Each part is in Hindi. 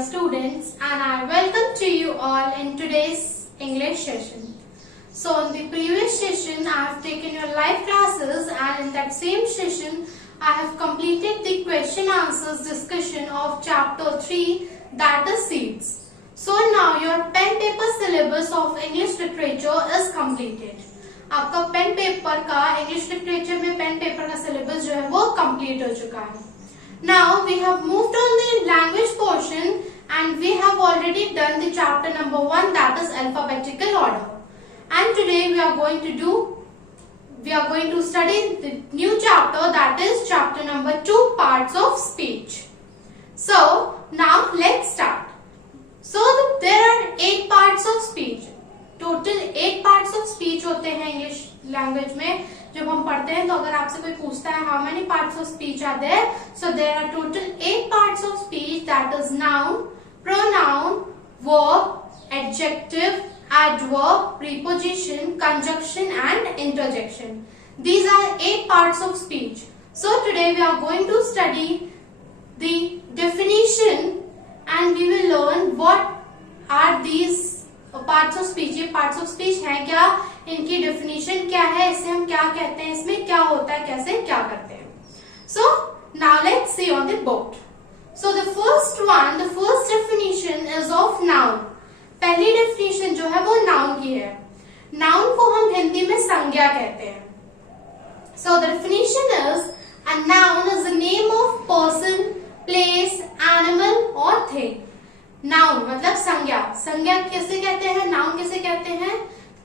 dear students, and I welcome to you all in today's English session. So in the previous session I have taken your live classes, and in that same session I have completed the question answers discussion of chapter 3, that is seeds. So now your pen paper syllabus of English literature is completed. आपका पेन पेपर का इंग्लिश लिटरेचर में पेन पेपर का सिलेबस जो है वो कंप्लीट हो चुका है. Now we have moved on the language portion and we have already done the chapter number 1, that is alphabetical order. And today we are going to study the new chapter, that is chapter number 2, parts of speech. So now let's start. So there are 8 parts of speech. Total 8 parts of speech होते हैं इंग्लिश लैंग्वेज में. जब हम पढ़ते हैं तो अगर आपसे कोई पूछता है how many parts of speech are there, so there are total 8 parts of speech, that is noun, pronoun, verb, adjective, adverb, preposition, conjunction and interjection. These are 8 parts of speech. So today we are going to study the definition and we will learn what are these parts of speech. ये पार्ट्स ऑफ स्पीच है क्या, इनकी डेफिनेशन क्या है, इसे हम क्या कहते हैं, इसमें क्या होता है, कैसे क्या करते हैं. So now let's C on the board. So the first definition is of noun. पहली डेफिनेशन जो है वो नाउन की है. नाउन को हम हिंदी में संज्ञा कहते हैं. सो the definition is a noun is the name of person, place, animal और थिंग. नाउन मतलब संज्ञा. संज्ञा किसे कहते हैं, नाउन किसे कहते हैं,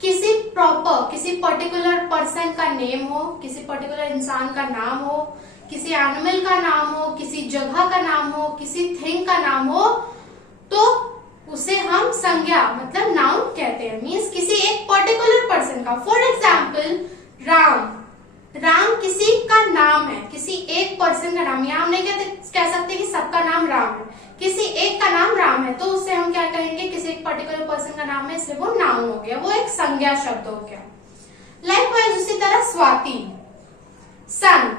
किसी पर्टिकुलर पर्सन का नेम हो, किसी पर्टिकुलर इंसान का नाम हो, किसी एनिमल का नाम हो, किसी जगह का नाम हो, किसी थिंग का नाम हो, तो उसे हम संज्ञा मतलब नाउन कहते हैं. मीन्स किसी एक पर्टिकुलर पर्सन का. For example Ram. राम किसी का नाम है, किसी एक पर्सन का नाम. यहाँ हम नहीं कह सकते कि सबका नाम राम है, किसी एक का नाम राम है, तो उससे हम क्या कहेंगे, किसी एक पर्टिकुलर पर्सन का नाम है, इसलिए वो नाउन हो गया, वो एक संज्ञा शब्द हो गया. लाइकवाइज उसी तरह स्वाति, सन,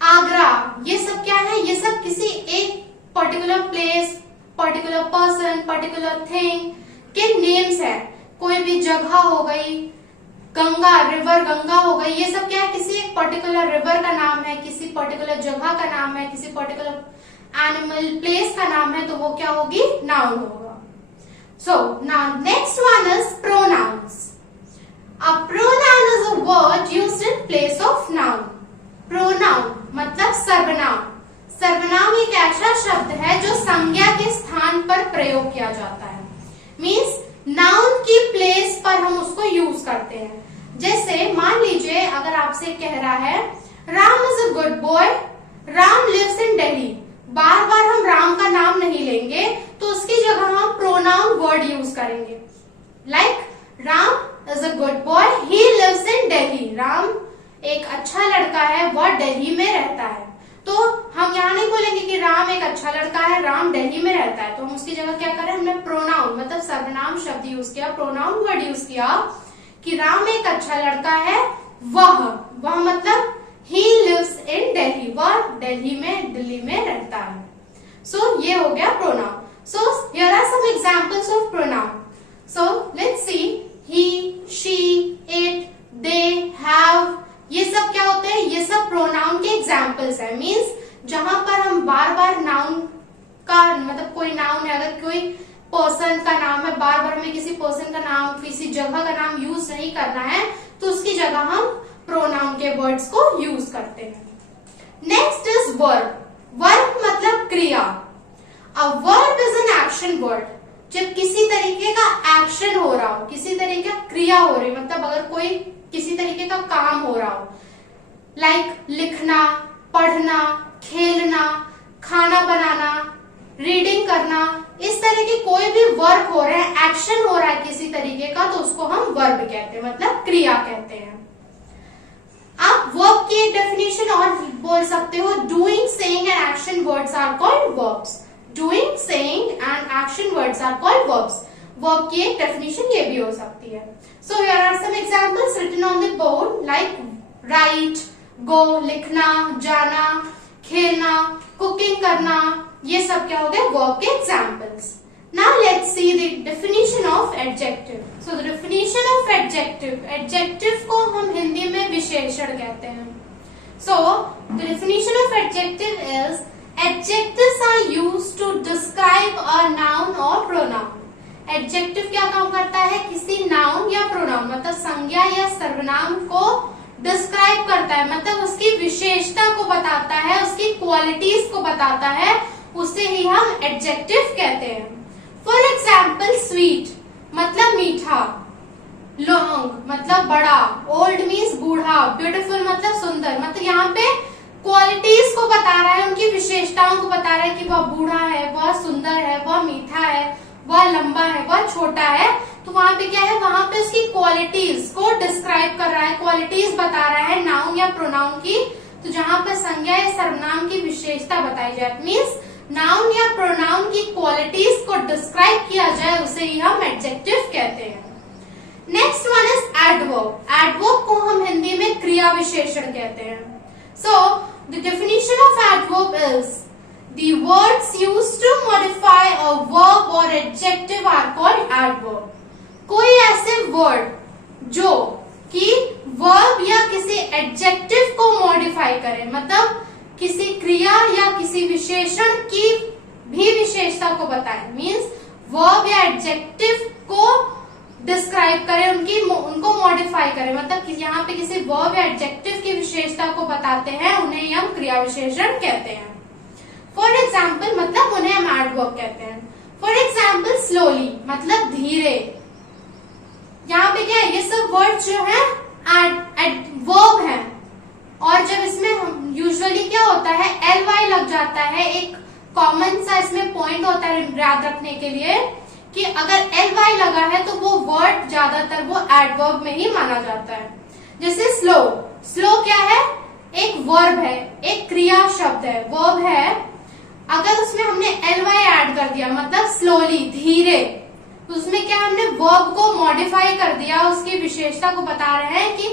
आगरा, ये सब क्या है, ये सब किसी एक particular place, particular person, particular thing के नेम्स है. कोई भी जगह हो गई, गंगा, रिवर गंगा हो गई, ये सब क्या है, किसी एक पर्टिकुलर रिवर का नाम है, किसी पर्टिकुलर जगह का नाम है, किसी पर्टिकुलर एनिमल प्लेस का नाम है, तो वो क्या होगी, नाउन होगा. So now next one is pronouns. A pronoun is a word used in place of noun. Pronoun मतलब सर्वनाम. सर्वनाम एक ऐसा शब्द है जो संज्ञा के स्थान पर प्रयोग किया जाता है. मीन्स नाउन की प्लेस पर हम उसको यूज करते हैं. जैसे मान लीजिए अगर आपसे कह रहा है Ram is a good boy, Ram lives in Delhi. बार बार हम राम का नाम नहीं लेंगे, तो उसकी जगह हम प्रोनाउन वर्ड यूज करेंगे. Like Ram is a good boy, he lives in Delhi. Ram एक अच्छा लड़का है, वह दिल्ली में रहता है. तो हम यहाँ नहीं बोलेंगे कि राम एक अच्छा लड़का है, राम दिल्ली में रहता है. तो हम उसकी जगह क्या करें, हमने प्रोनाउन मतलब सर्वनाम शब्द यूज किया, प्रोनाउन वर्ड यूज किया कि राम एक अच्छा लड़का है, वह मतलब he lives in Delhi, वह दिल्ली में रहता है. So ये हो गया pronoun. So here are some examples of pronoun. So let's see, he, she, it, they, have, ये सब क्या होते हैं, ये सब pronoun के examples है. Means जहां पर हम बार बार नाउन का मतलब कोई नाउन है, अगर कोई पर्सन का नाम है, बार बार हमें किसी पर्सन का नाम, किसी जगह का नाम यूज नहीं करना है, तो उसकी जगह हम प्रोनाउन के वर्ड्स को यूज करते हैं. Next is verb. वर्ब मतलब क्रिया. A verb is an action word. जब किसी तरीके का एक्शन हो रहा हो, किसी तरीके का क्रिया हो रही, मतलब अगर कोई किसी तरीके का काम हो रहा हो, लाइक लिखना, पढ़ना, खेलना, खाना बनाना, रीडिंग करना, इस तरह की कोई भी वर्क हो रहा है, एक्शन हो रहा है किसी तरीके का, तो उसको हम वर्ब कहते हैं, मतलब क्रिया कहते हैं. आप वर्ब की एक डेफिनेशन और बोल सकते हो, doing, saying and action words are called verbs. Doing, saying and action words are called verbs. Verb की एक डेफिनेशन ये भी हो सकती है. So here are some examples written on the board, like write, go लिखना, जाना, खेलना, कुकिंग करना, ये सब क्या हो गए वर्ब के example. see the definition of adjective. So the definition of adjective. Adjective को हम हिंदी में विशेषण कहते हैं. So the definition of adjective is adjectives are used to describe a noun or pronoun. Adjective क्या काम करता है? किसी noun या pronoun मतलब संज्ञा या सर्वनाम को डिस्क्राइब करता है, मतलब उसकी विशेषता को बताता है, उसकी क्वालिटीज को बताता है, उसे ही हम एडजेक्टिव कहते हैं. फॉर एग्जाम्पल स्वीट मतलब मीठा, लॉन्ग मतलब बड़ा, ओल्ड मीन्स बूढ़ा, ब्यूटीफुल मतलब सुंदर. मतलब यहाँ पे क्वालिटीज को बता रहा है, उनकी विशेषताओं को बता रहा है कि वह बूढ़ा है, वह सुंदर है, वह मीठा है, वह लंबा है, वह छोटा है. तो वहां पे क्या है? वहां पे उसकी क्वालिटीज को डिस्क्राइब कर रहा है, क्वालिटीज बता रहा है नाउन या प्रोनाउन की. तो जहां पर संज्ञा या सर्वनाम की विशेषता बताई जाए, मीन्स नाउन या प्रोनाउन की क्वालिटीज को डिस्क्राइब किया जाए, उसे ही हम एडजेक्टिव कहते हैं. Next one is adverb. Adverb को हम हिंदी में क्रिया विशेषण कहते हैं. सो the definition of adverb is the words used to modify a verb or adjective are called adverb. कोई ऐसे वर्ड जो कि वर्ब या किसी एडजेक्टिव को मॉडिफाई करे, मतलब किसी क्रिया या किसी विशेषण की भी विशेषता को बताए, मीन्स वर्ब या एडजेक्टिव को डिस्क्राइब करे, उनको मॉडिफाई करे, मतलब यहाँ पे किसी वर्ब या एडजेक्टिव की विशेषता को बताते हैं, उन्हें हम क्रिया विशेषण कहते हैं. फॉर एग्जाम्पल मतलब उन्हें हम एडवर्ब कहते हैं. फॉर एग्जाम्पल स्लोली मतलब धीरे. यहाँ पे क्या है? ये सब वर्ड जो है वर्ब है, और जब इसमें यूजुअली क्या होता है? ly लग जाता है. एक कॉमन सा इसमें पॉइंट होता है याद रखने के लिए कि अगर ly लगा है तो वो वर्ड ज्यादातर वो एडवर्ब में ही माना जाता है. जैसे स्लो. स्लो क्या है? एक वर्ब है, एक क्रिया शब्द है, वर्ब है. अगर उसमें हमने ly ऐड कर दिया मतलब स्लोली धीरे, तो उसमें क्या हमने वर्ब को मॉडिफाई कर दिया, उसकी विशेषता को बता रहे हैं कि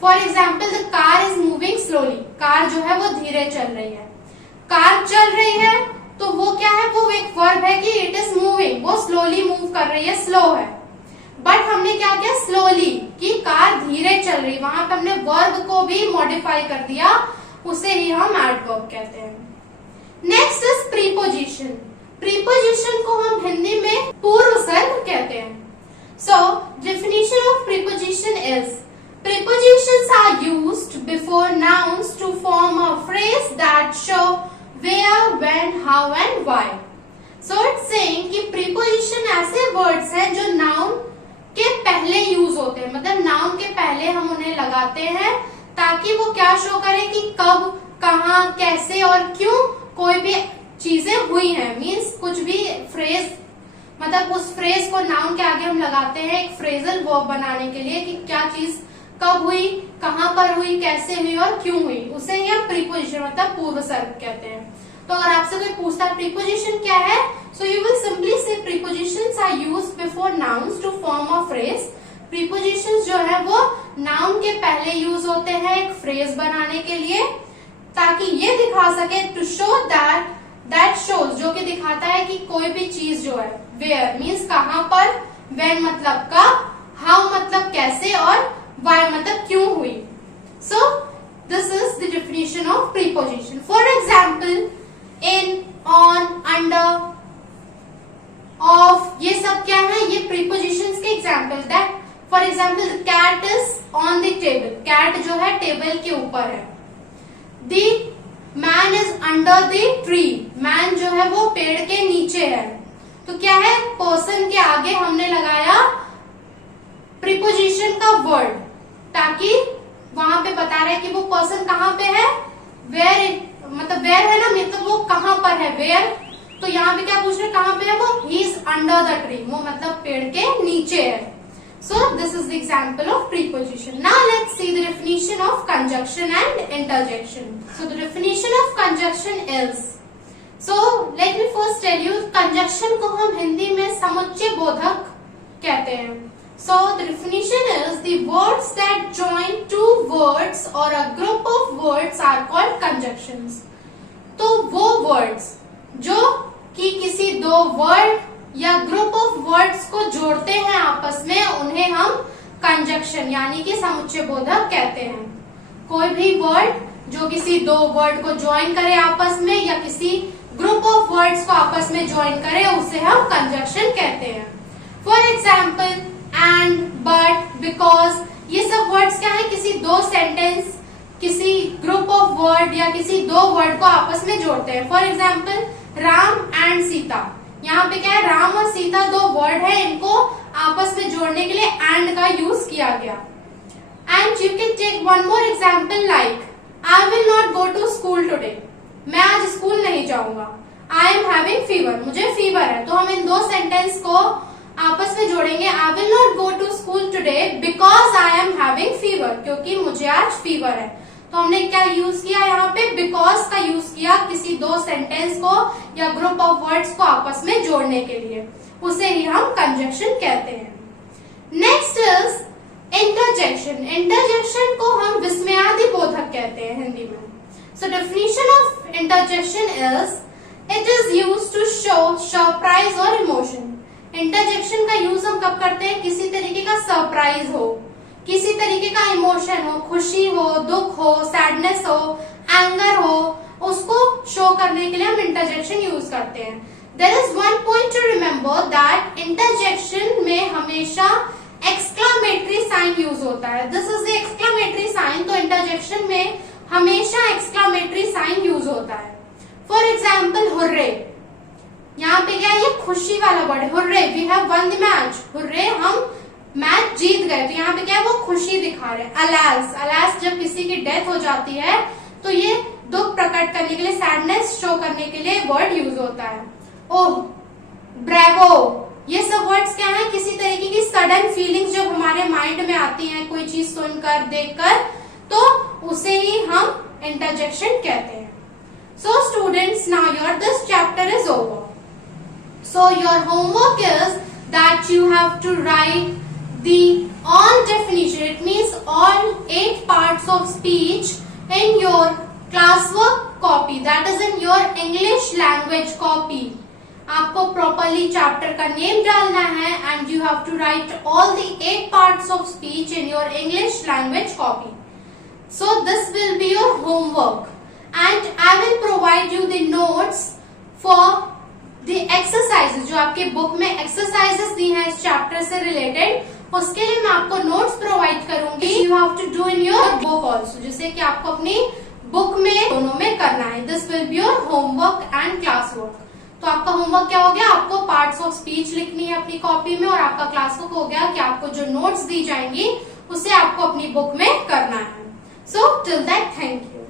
for example the car is moving slowly. Car जो है वो धीरे चल रही है. कार चल रही है तो वो क्या है? वो एक वर्ब है कि इट इज मूविंग, वो स्लोली मूव कर रही है, स्लो है. बट हमने क्या किया? स्लोली कि कार धीरे चल रही, वहां पर हमने वर्ब को भी मॉडिफाई कर दिया, उसे ही हम एडवर्ब कहते हैं. Next is preposition. प्रीपोजिशन को हम हिंदी में पूर्व सर्ग कहते हैं. सो definition of preposition is prepositions are used before nouns to form a phrase that show where, when, how and why. So it's saying कि preposition ऐसे words हैं जो noun के पहले यूज होते हैं, मतलब नाउन के पहले हम उन्हें लगाते हैं ताकि वो क्या शो करे कि कब, कहाँ, कैसे और क्यों कोई भी चीजें हुई हैं. मीन्स कुछ भी फ्रेज, मतलब उस फ्रेज को नाउन के आगे हम लगाते हैं एक फ्रेजल वर्ब बनाने के लिए कि क्या चीज कब हुई, कहाँ पर हुई, कैसे हुई और क्यों हुई, उसे ही हम प्रीपोजिशन मतलब पूर्व सर्ग कहते हैं. तो अगर आपसे कोई पूछता है प्रीपोजिशन क्या है, so you will simply say prepositions are used before nouns to form a phrase. Prepositions जो है वो नाउन के पहले यूज होते हैं एक फ्रेज बनाने के लिए, ताकि ये दिखा सके टू शो दैट शोज, जो कि दिखाता है कि कोई भी चीज जो है, वेयर मीन्स कहाँ पर, व्हेन मतलब कब, हाउ मतलब कैसे और why मतलब क्यों हुई. So this is the definition of preposition. For example, in, on, under, of, ये सब क्या है? ये prepositions के example. That for example, the cat is on the table. Cat जो है टेबल के ऊपर है. The man is under the tree. Man जो है वो पेड़ के नीचे है. तो क्या है? person के आगे हमने लगाया preposition का word, ताकि वहां पे बता रहे कि वो पर्सन कहाँ पे है, वेयर, मतलब वेयर है ना, मतलब वो कहाँ पर है, वेयर. तो यहाँ पे क्या पूछ रहे, कहाँ पे है वो? He is under the tree, वो मतलब पेड़ के नीचे है. So this is the example of preposition. Now let's see the definition of conjunction and interjection. So the definition of conjunction is, so let me first tell you, conjunction को हम हिंदी में समुच्चय बोधक कहते हैं. So the definition is the words that join two words or a group of words are called conjunctions. तो वो words जो कि किसी दो वर्ड या ग्रुप ऑफ वर्ड्स को जोड़ते हैं आपस में उन्हें हम कंजक्शन यानी कि समुच्चय बोधक कहते हैं। कोई भी वर्ड जो किसी दो वर्ड को ज्वाइन करे आपस में या किसी ग्रुप ऑफ वर्ड्स को आपस में ज्वाइन करे उसे हम कंजक्शन कहते हैं। For example and, but, because, ये सब वर्ड्स क्या है, किसी दो सेंटेंस, किसी ग्रुप ऑफ वर्ड या किसी दो वर्ड को आपस में जोड़ते हैं। For example Ram and Sita, यहाँ पे क्या है, राम और सीता दो वर्ड है, इनको आपस में जोड़ने के लिए एंड का यूज किया गया। And you can take one more example like I will not go to school today, मैं आज स्कूल नहीं जाऊंगा। आई एम हैविंग फीवर, मुझे फीवर है। तो हम इन दो सेंटेंस को आपस में जोड़ेंगे, I will not go to school today because I am having fever, क्योंकि मुझे आज फीवर है। तो हमने क्या यूज किया यहाँ पे, बिकॉज का यूज किया किसी दो सेंटेंस को या ग्रुप ऑफ वर्ड्स को आपस में जोड़ने के लिए, उसे ही हम कंजक्शन कहते हैं। Next is interjection. इंटरजेक्शन को हम विस्मयादि बोधक कहते हैं हिंदी में। So definition of interjection is it is used to show surprise और इमोशन। इंटरजेक्शन का यूज हम कब करते हैं, किसी तरीके का सरप्राइज हो, किसी तरीके का इमोशन हो, खुशी हो, दुख हो, सैडनेस हो, एंगर हो, उसको शो करने के लिए हम इंटरजेक्शन यूज करते हैं। There is one point to remember that interjection में हमेशा एक्सक्लामेटरी साइन यूज होता है। This is the exclamatory sign. तो इंटरजेक्शन में हमेशा एक्सक्लामेटरी साइन यूज होता है। फॉर एग्जाम्पल हुर्रे, यहाँ पे क्या है, ये खुशी वाला वर्ड है, hurray we have won the match, hurray हम मैच जीत गए। तो यहाँ पे क्या है, वो खुशी दिखा रहे हैं। अलास, अलास जब किसी की डेथ हो जाती है तो ये दुख प्रकट करने के लिए, सैडनेस शो करने के लिए वर्ड यूज होता है। ओह, ब्रेवो, ये सब वर्ड्स क्या है, किसी तरीके की सडन फीलिंग्स जो हमारे माइंड में आती हैं कोई चीज सुनकर देखकर, तो उसे ही हम इंटरजेक्शन कहते हैं। So students, now your this chapter is over. So your homework is that you have to write the all definition, it means all 8 parts of speech in your classwork copy, that is in your English language copy. आपको properly chapter का name डालना है and you have to write all the 8 parts of speech in your English language copy. So this will be your homework and I will provide you the notes for the exercises, जो आपके बुक में एक्सरसाइजेस दी हैं इस चैप्टर से रिलेटेड, उसके लिए मैं आपको नोट्स प्रोवाइड करूंगी। You have to do in your book also, जिसे कि आपको अपनी बुक में दोनों में करना है। This will be your homework and class work. तो आपका होमवर्क क्या हो गया, आपको पार्ट्स ऑफ स्पीच लिखनी है अपनी कॉपी में, और आपका क्लास वर्क हो गया कि आपको जो नोट्स दी जाएंगी उसे आपको अपनी बुक में करना है। So till that, thank you.